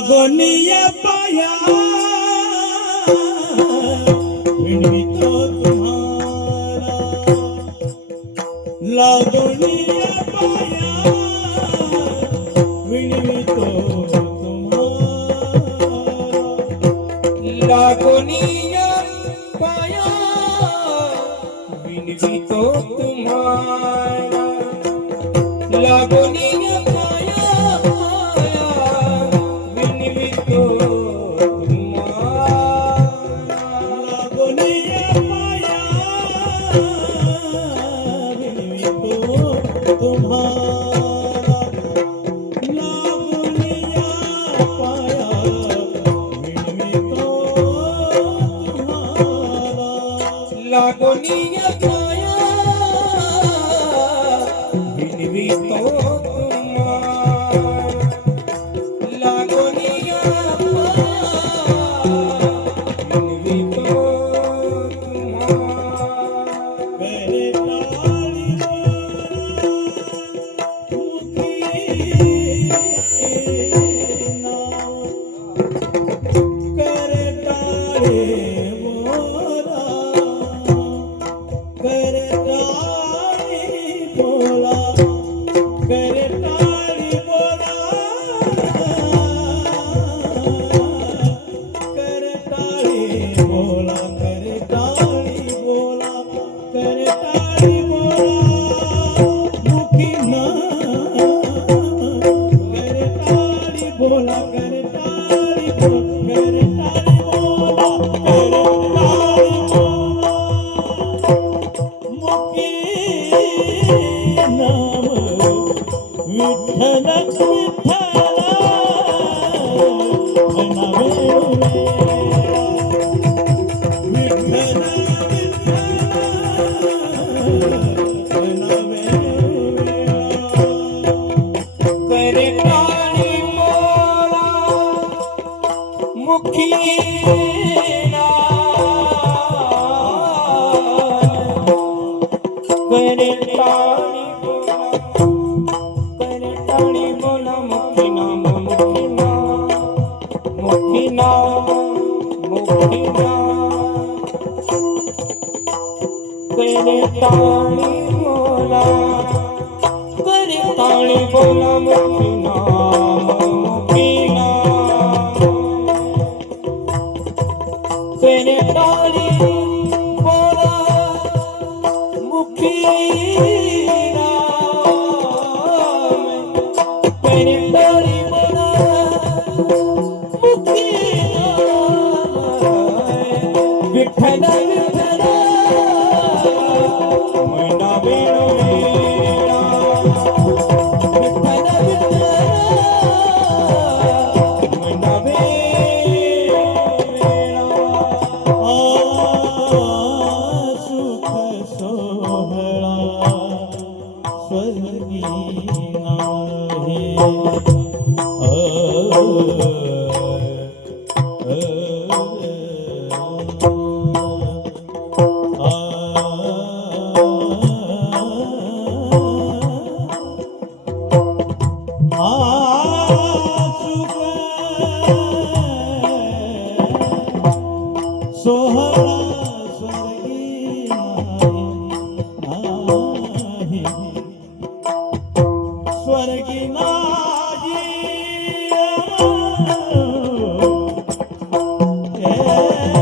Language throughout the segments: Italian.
গনিয়া পায়া। তো তোমারা। লগনিয়া পায়া। তো তোমারা। লগনিয়া बोला करता मुठीना मुठीना. करे ताणी बोला करे ताणी बोला मुठीना मुठीना. करे ताणी बोला मुखी. yeah.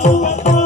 Oh, oh, oh, oh.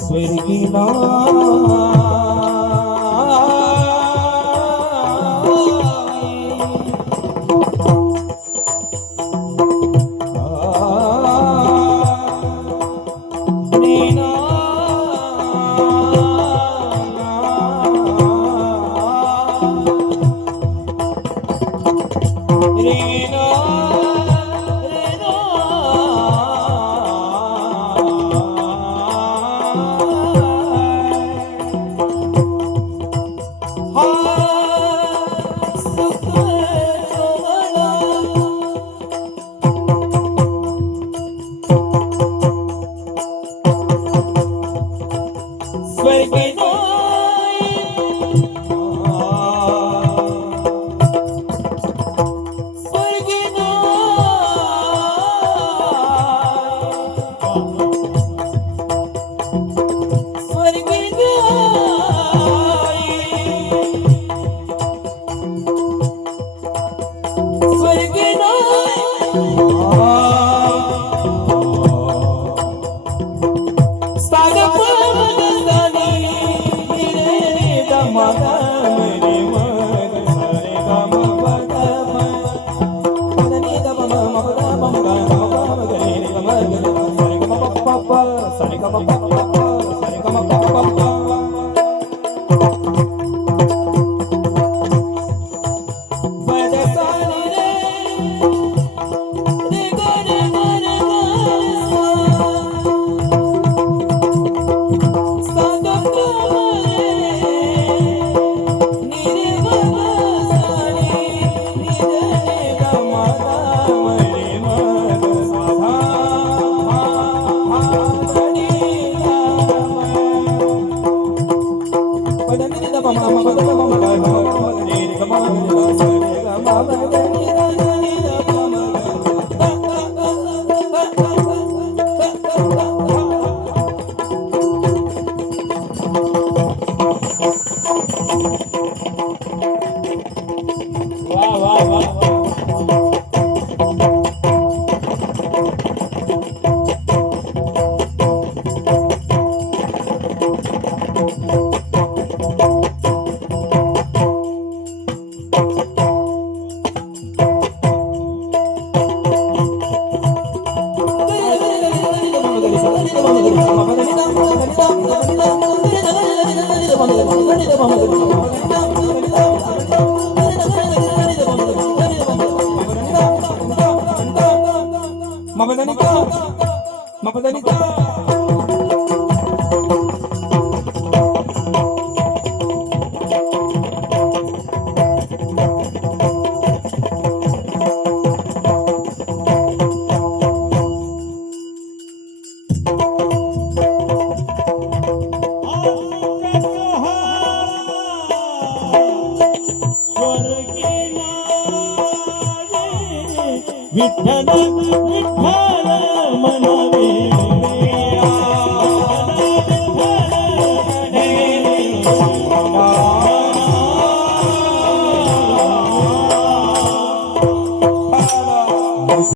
स्वर्गिना Oh. Mapadani ka! Mapadani ka! Vitthal विठ्ठल मनावे।